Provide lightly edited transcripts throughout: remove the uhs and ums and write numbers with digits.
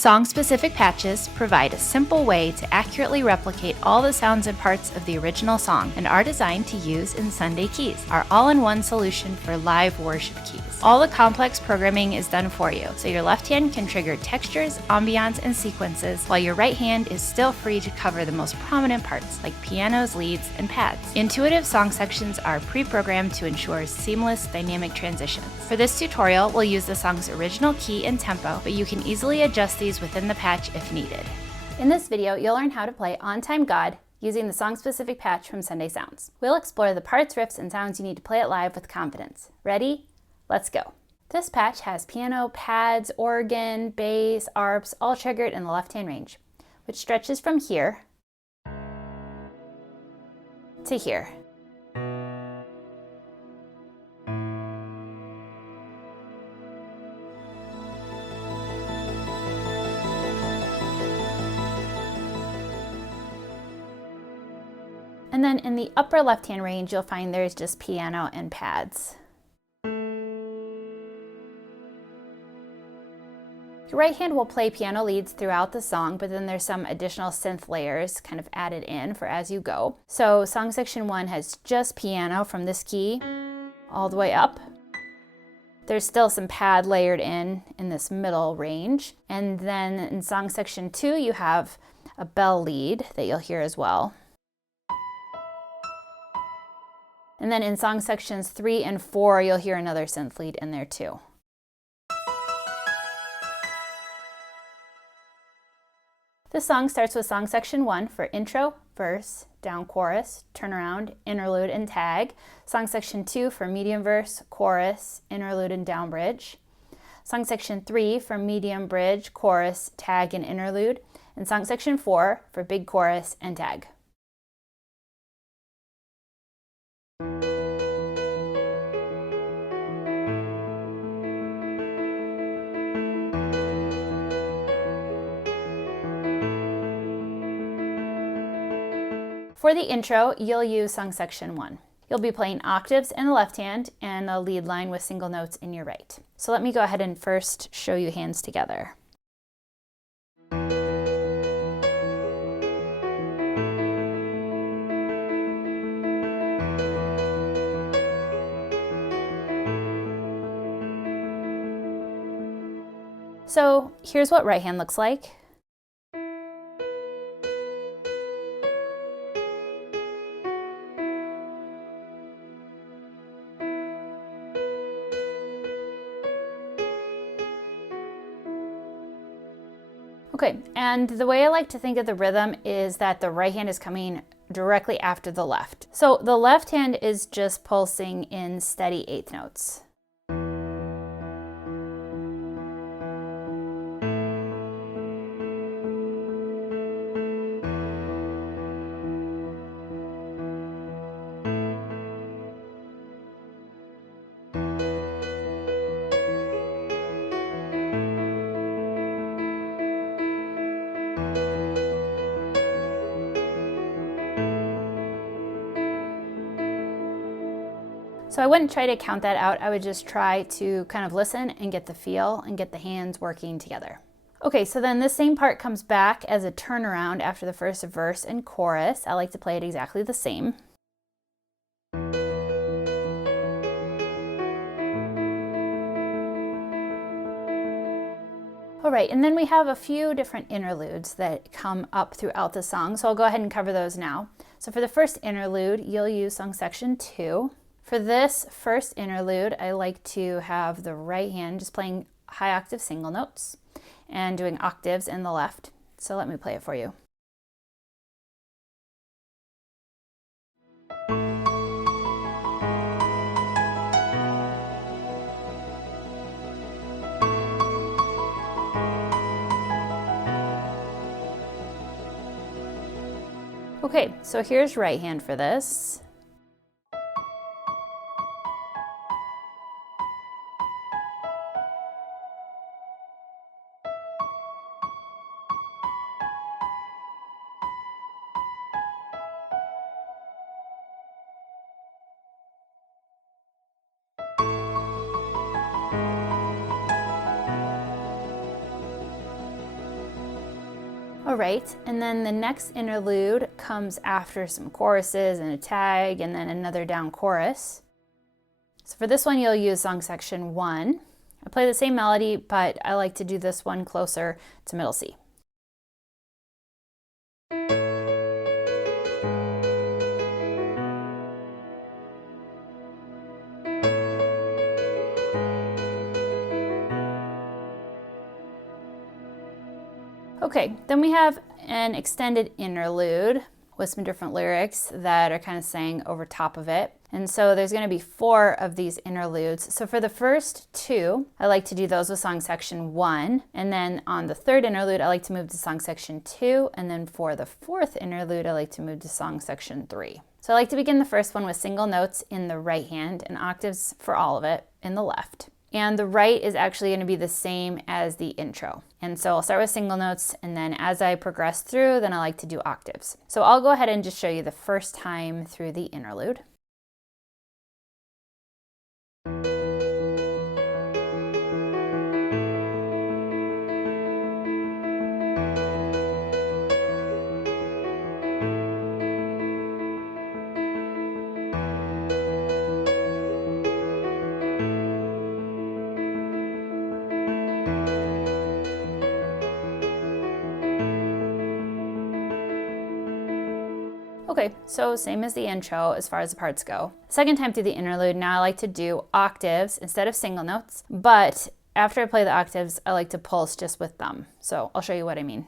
Song-specific patches provide a simple way to accurately replicate all the sounds and parts of the original song and are designed to use in Sunday Keys, our all-in-one solution for live worship keys. All the complex programming is done for you, so your left hand can trigger textures, ambiance, and sequences, while your right hand is still free to cover the most prominent parts like pianos, leads, and pads. Intuitive song sections are pre-programmed to ensure seamless dynamic transitions. For this tutorial, we'll use the song's original key and tempo, but you can easily adjust these within the patch if needed. In this video, you'll learn how to play On Time God using the song-specific patch from Sunday Sounds. We'll explore the parts, riffs, and sounds you need to play it live with confidence. Ready? Let's go. This patch has piano, pads, organ, bass, arps, all triggered in the left-hand range, which stretches from here to here. And then in the upper left-hand range, you'll find there's just piano and pads. Your right hand will play piano leads throughout the song, but then there's some additional synth layers kind of added in for as you go. So song section 1 has just piano from this key all the way up. There's still some pad layered in this middle range. And then in song section 2, you have a bell lead that you'll hear as well. And then in song sections 3 and 4, you'll hear another synth lead in there too. This song starts with song section 1 for intro, verse, down chorus, turnaround, interlude, and tag. Song section 2 for medium verse, chorus, interlude, and down bridge. Song section 3 for medium bridge, chorus, tag, and interlude. And song section 4 for big chorus and tag. For the intro, you'll use song section 1. You'll be playing octaves in the left hand and a lead line with single notes in your right. So let me go ahead and first show you hands together. So here's what right hand looks like. Okay, and the way I like to think of the rhythm is that the right hand is coming directly after the left. So the left hand is just pulsing in steady eighth notes. So I wouldn't try to count that out. I would just try to kind of listen and get the feel and get the hands working together. Okay, so then this same part comes back as a turnaround after the first verse and chorus. I like to play it exactly the same. All right, and then we have a few different interludes that come up throughout the song, so I'll go ahead and cover those now. So for the first interlude, you'll use song section 2. For this first interlude, I like to have the right hand just playing high octave single notes and doing octaves in the left. So let me play it for you. Okay, so here's right hand for this. All right, and then the next interlude comes after some choruses and a tag and then another down chorus. So for this one, you'll use song section 1. I play the same melody, but I like to do this one closer to middle C. Okay, then we have an extended interlude with some different lyrics that are kind of sang over top of it. And so there's going to be 4 of these interludes. So for the first 2, I like to do those with song section 1. And then on the third interlude, I like to move to song section 2. And then for the 4th interlude, I like to move to song section 3. So I like to begin the first one with single notes in the right hand and octaves for all of it in the left. And the right is actually going to be the same as the intro. And so I'll start with single notes, and then as I progress through, then I like to do octaves. So I'll go ahead and just show you the first time through the interlude. Okay, so same as the intro as far as the parts go. Second time through the interlude, now I like to do octaves instead of single notes, but after I play the octaves, I like to pulse just with thumb. So I'll show you what I mean.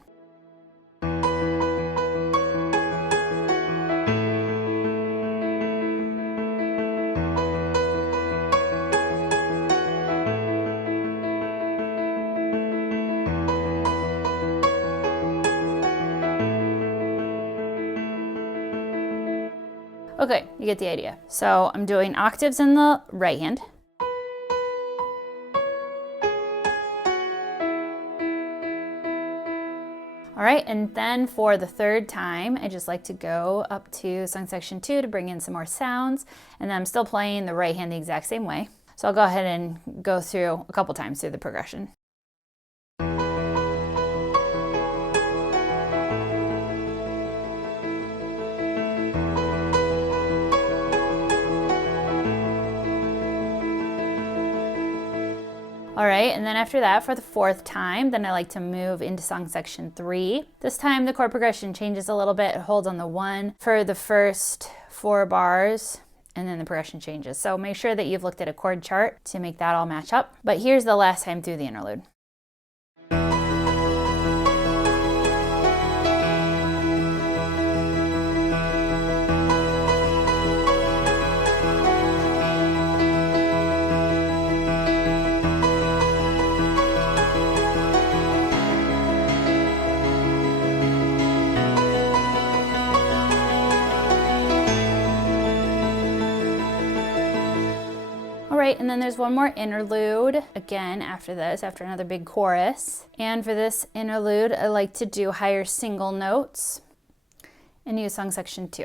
Okay, you get the idea. So I'm doing octaves in the right hand. All right, and then for the third time, I just like to go up to song section 2 to bring in some more sounds, and then I'm still playing the right hand the exact same way. So I'll go ahead and go through a couple times through the progression. All right, and then after that, for the 4th time, then I like to move into song section 3. This time the chord progression changes a little bit. It holds on the 1 for the first 4 bars, and then the progression changes. So make sure that you've looked at a chord chart to make that all match up. But here's the last time through the interlude. All right, and then there's one more interlude again after this, after another big chorus. And for this interlude, I like to do higher single notes and use song section 2.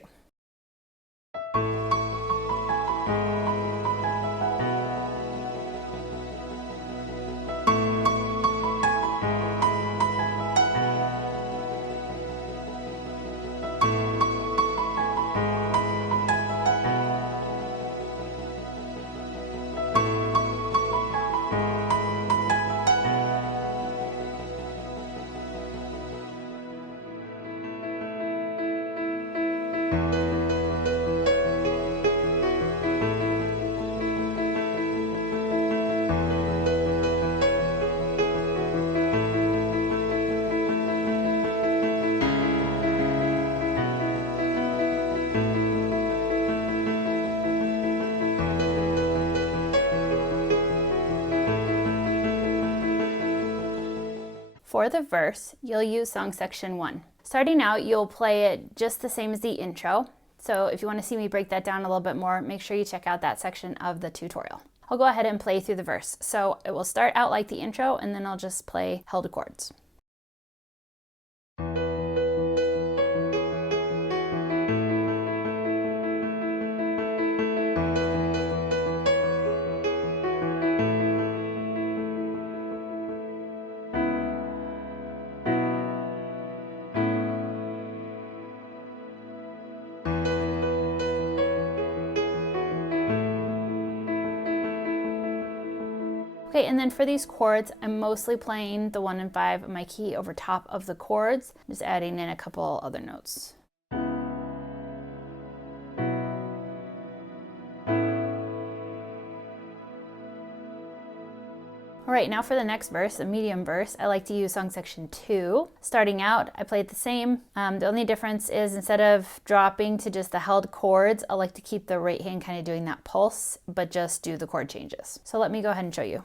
For the verse, you'll use song section 1. Starting out, you'll play it just the same as the intro. So if you want to see me break that down a little bit more, make sure you check out that section of the tutorial. I'll go ahead and play through the verse. So it will start out like the intro, and then I'll just play held chords. Okay, and then for these chords, I'm mostly playing the 1 and 5 of my key over top of the chords, just adding in a couple other notes. All right, now for the next verse, the medium verse, I like to use song section 2. Starting out, I play it the same. The only difference is instead of dropping to just the held chords, I like to keep the right hand kind of doing that pulse, but just do the chord changes. So let me go ahead and show you.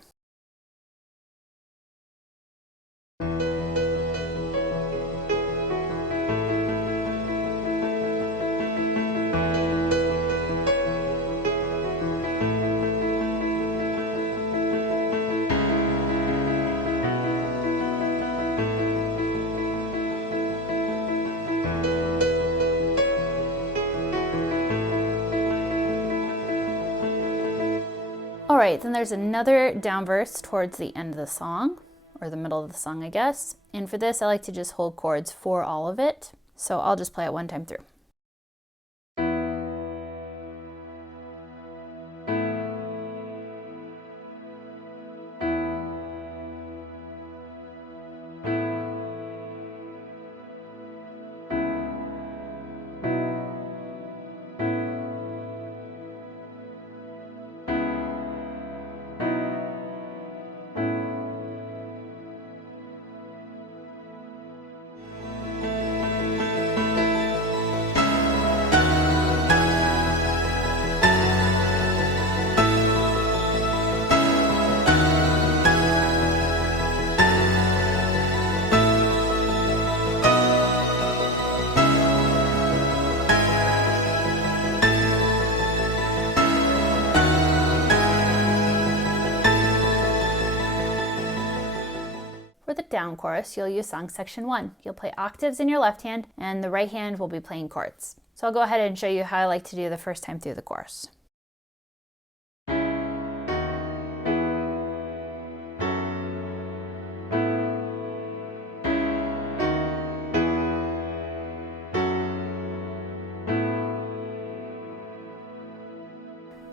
All right, then there's another down verse towards the end of the song, or the middle of the song, I guess. And for this, I like to just hold chords for all of it. So I'll just play it one time through. For the down chorus, you'll use song section 1. You'll play octaves in your left hand, and the right hand will be playing chords. So I'll go ahead and show you how I like to do the first time through the chorus.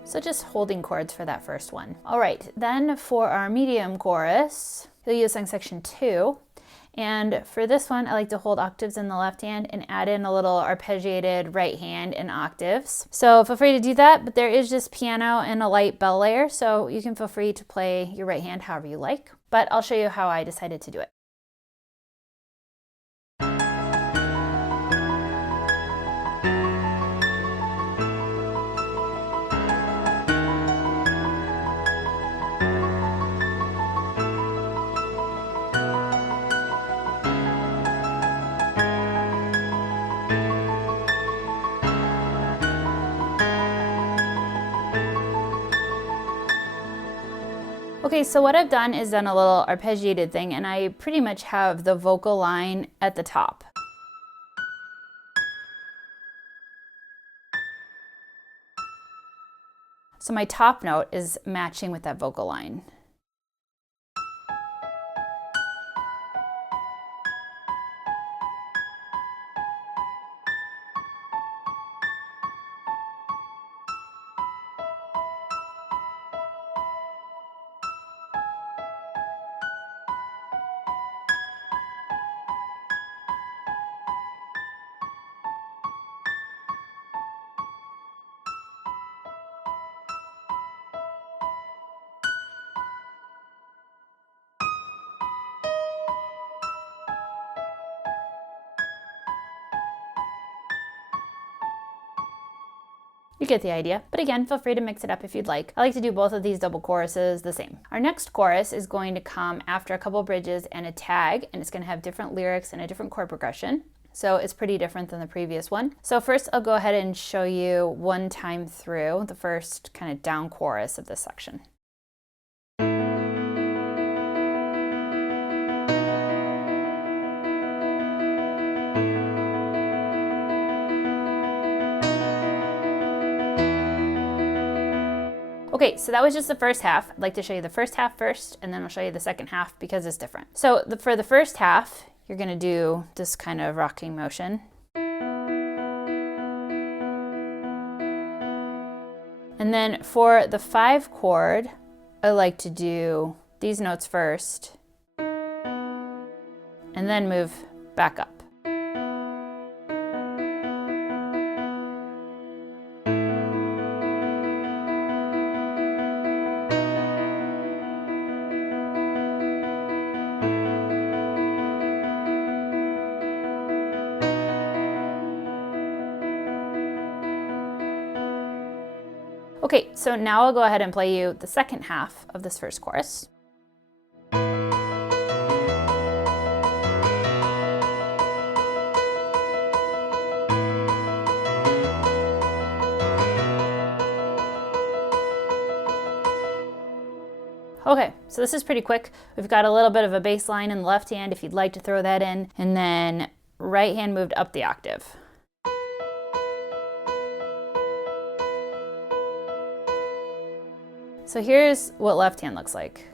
So just holding chords for that first one. All right, then for our medium chorus, you'll use song section 2. And for this one, I like to hold octaves in the left hand and add in a little arpeggiated right hand in octaves. So feel free to do that, but there is just piano and a light bell layer, so you can feel free to play your right hand however you like. But I'll show you how I decided to do it. Okay, so what I've done is done a little arpeggiated thing, and I pretty much have the vocal line at the top. So my top note is matching with that vocal line. You get the idea, but again, feel free to mix it up if you'd like. I like to do both of these double choruses the same. Our next chorus is going to come after a couple bridges and a tag, and it's going to have different lyrics and a different chord progression. So it's pretty different than the previous one. So first I'll go ahead and show you one time through the first kind of down chorus of this section. Okay, so that was just the first half. I'd like to show you the first half first, and then I'll show you the second half because it's different. So for the first half, you're gonna do this kind of rocking motion. And then for the 5 chord, I like to do these notes first, and then move back up. Okay, so now I'll go ahead and play you the second half of this first chorus. Okay, so this is pretty quick. We've got a little bit of a bass line in the left hand if you'd like to throw that in, and then right hand moved up the octave. So here's what left hand looks like.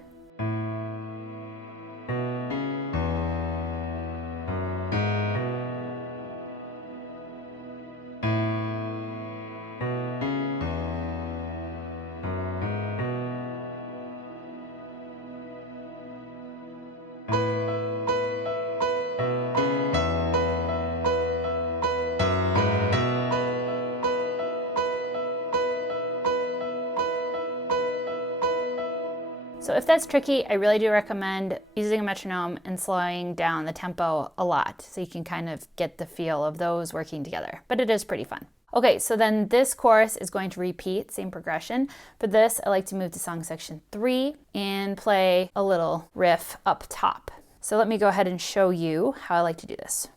So if that's tricky, I really do recommend using a metronome and slowing down the tempo a lot so you can kind of get the feel of those working together, but it is pretty fun. Okay, so then this chorus is going to repeat, same progression. For this, I like to move to song section 3 and play a little riff up top. So let me go ahead and show you how I like to do this.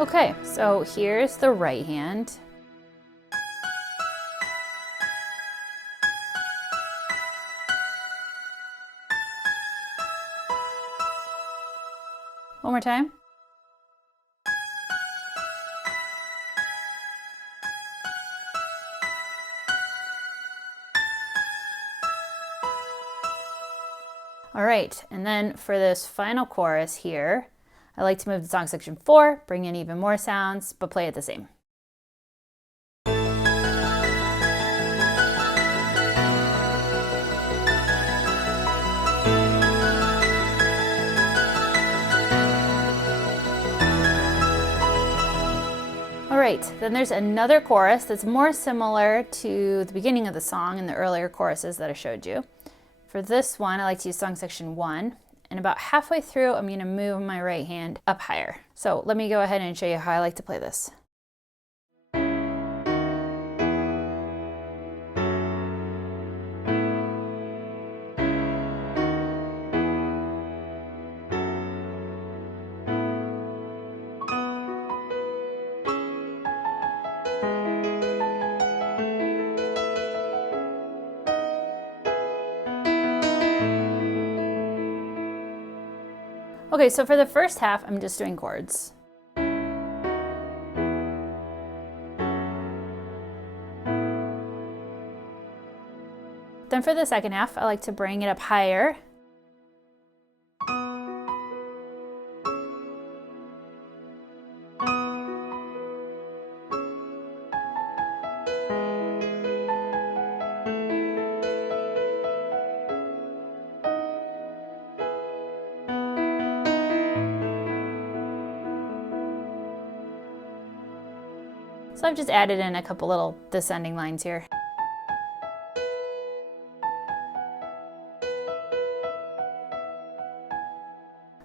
Okay, so here's the right hand. One more time. All right, and then for this final chorus here, I like to move to song section 4, bring in even more sounds, but play it the same. All right, then there's another chorus that's more similar to the beginning of the song and the earlier choruses that I showed you. For this one, I like to use song section 1. And about halfway through, I'm going to move my right hand up higher. So let me go ahead and show you how I like to play this. Okay, so for the first half, I'm just doing chords. Then for the second half, I like to bring it up higher. So I've just added in a couple little descending lines here.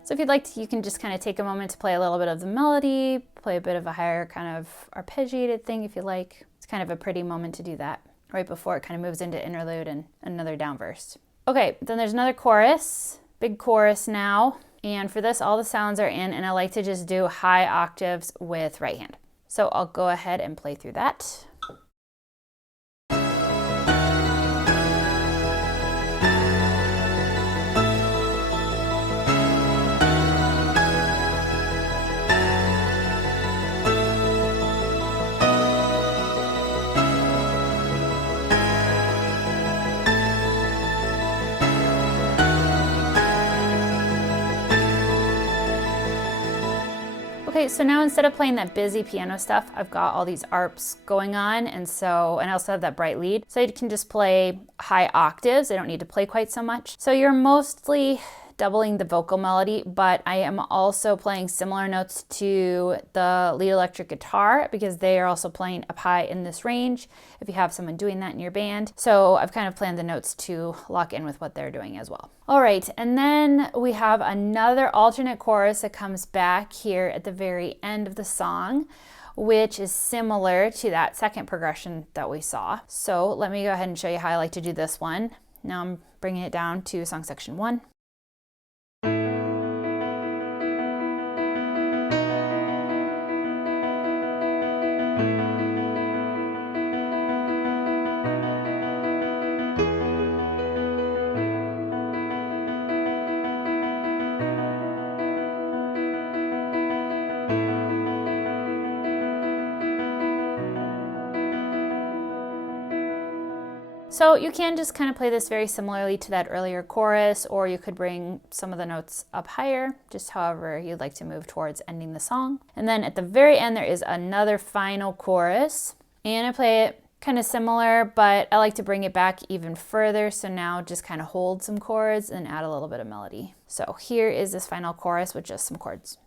So if you'd like to, you can just kind of take a moment to play a little bit of the melody, play a bit of a higher kind of arpeggiated thing if you like. It's kind of a pretty moment to do that right before it kind of moves into interlude and another down verse. Okay, then there's another chorus, big chorus now. And for this, all the sounds are in, and I like to just do high octaves with right hand. So I'll go ahead and play through that. Okay, so now instead of playing that busy piano stuff, I've got all these arps going on, and I also have that bright lead. So I can just play high octaves. I don't need to play quite so much. So you're mostly doubling the vocal melody, but I am also playing similar notes to the lead electric guitar because they are also playing up high in this range if you have someone doing that in your band. So I've kind of planned the notes to lock in with what they're doing as well. All right, and then we have another alternate chorus that comes back here at the very end of the song, which is similar to that second progression that we saw. So let me go ahead and show you how I like to do this one. Now I'm bringing it down to song section 1. So you can just kind of play this very similarly to that earlier chorus, or you could bring some of the notes up higher, just however you'd like to move towards ending the song. And then at the very end, there is another final chorus, and I play it kind of similar, but I like to bring it back even further. So now just kind of hold some chords and add a little bit of melody. So here is this final chorus with just some chords.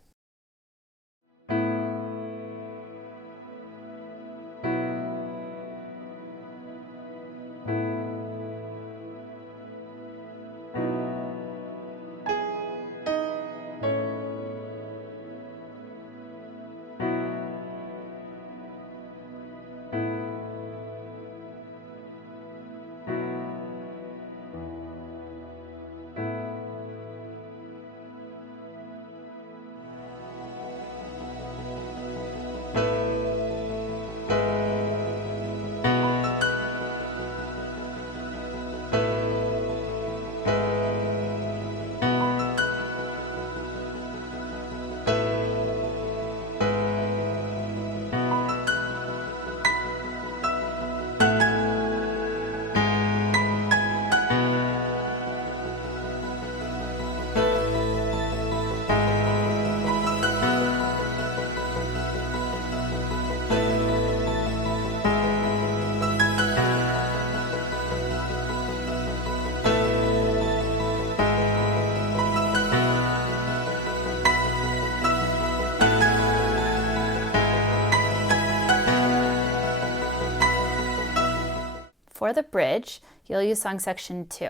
For the bridge, you'll use song section 2.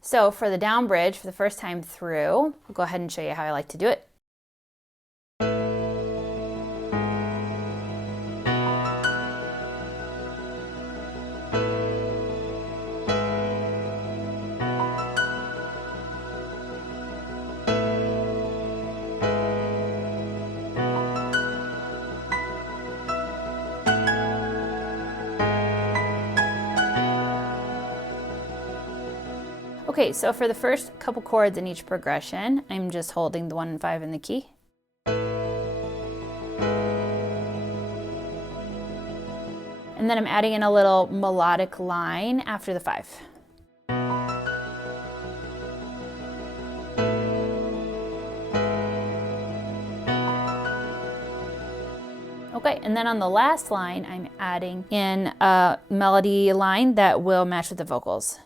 So for the down bridge, for the first time through, I'll go ahead and show you how I like to do it. Okay, so for the first couple chords in each progression, I'm just holding the 1 and 5 in the key. And then I'm adding in a little melodic line after the 5. Okay, and then on the last line, I'm adding in a melody line that will match with the vocals.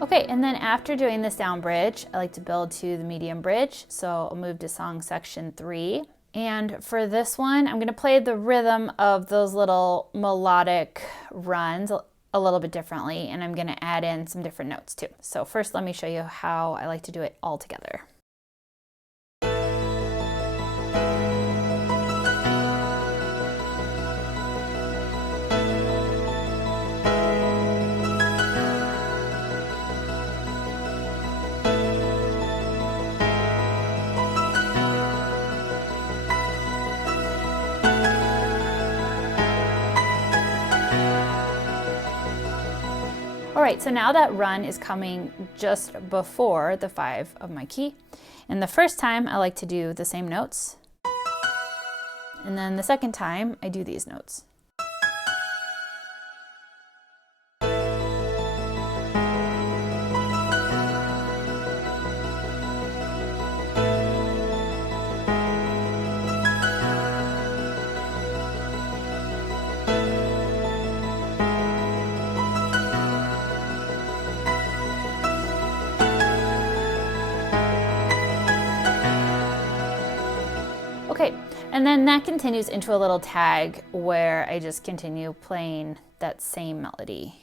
Okay, and then after doing this down bridge, I like to build to the medium bridge. So I'll move to song section 3. And for this one, I'm gonna play the rhythm of those little melodic runs a little bit differently, and I'm gonna add in some different notes too. So first, let me show you how I like to do it all together. All right, so now that run is coming just before the 5 of my key. And the first time I like to do the same notes. And then the second time I do these notes. Okay, and then that continues into a little tag where I just continue playing that same melody.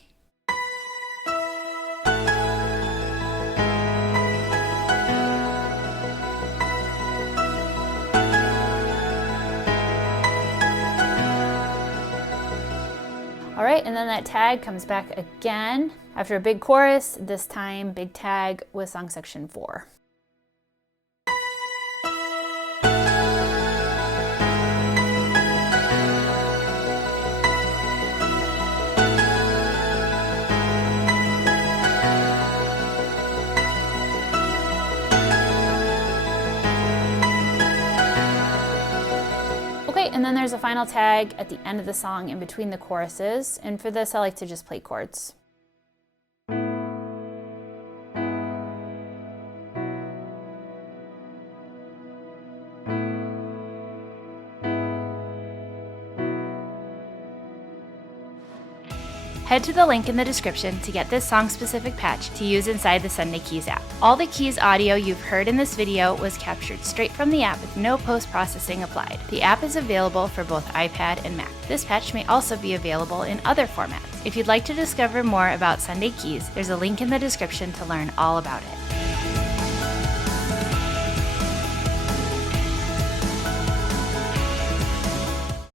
All right, and then that tag comes back again after a big chorus, this time big tag with song section 4. And then there's a final tag at the end of the song in between the choruses, and for this I like to just play chords. Head to the link in the description to get this song-specific patch to use inside the Sunday Keys app. All the Keys audio you've heard in this video was captured straight from the app with no post-processing applied. The app is available for both iPad and Mac. This patch may also be available in other formats. If you'd like to discover more about Sunday Keys, there's a link in the description to learn all about it.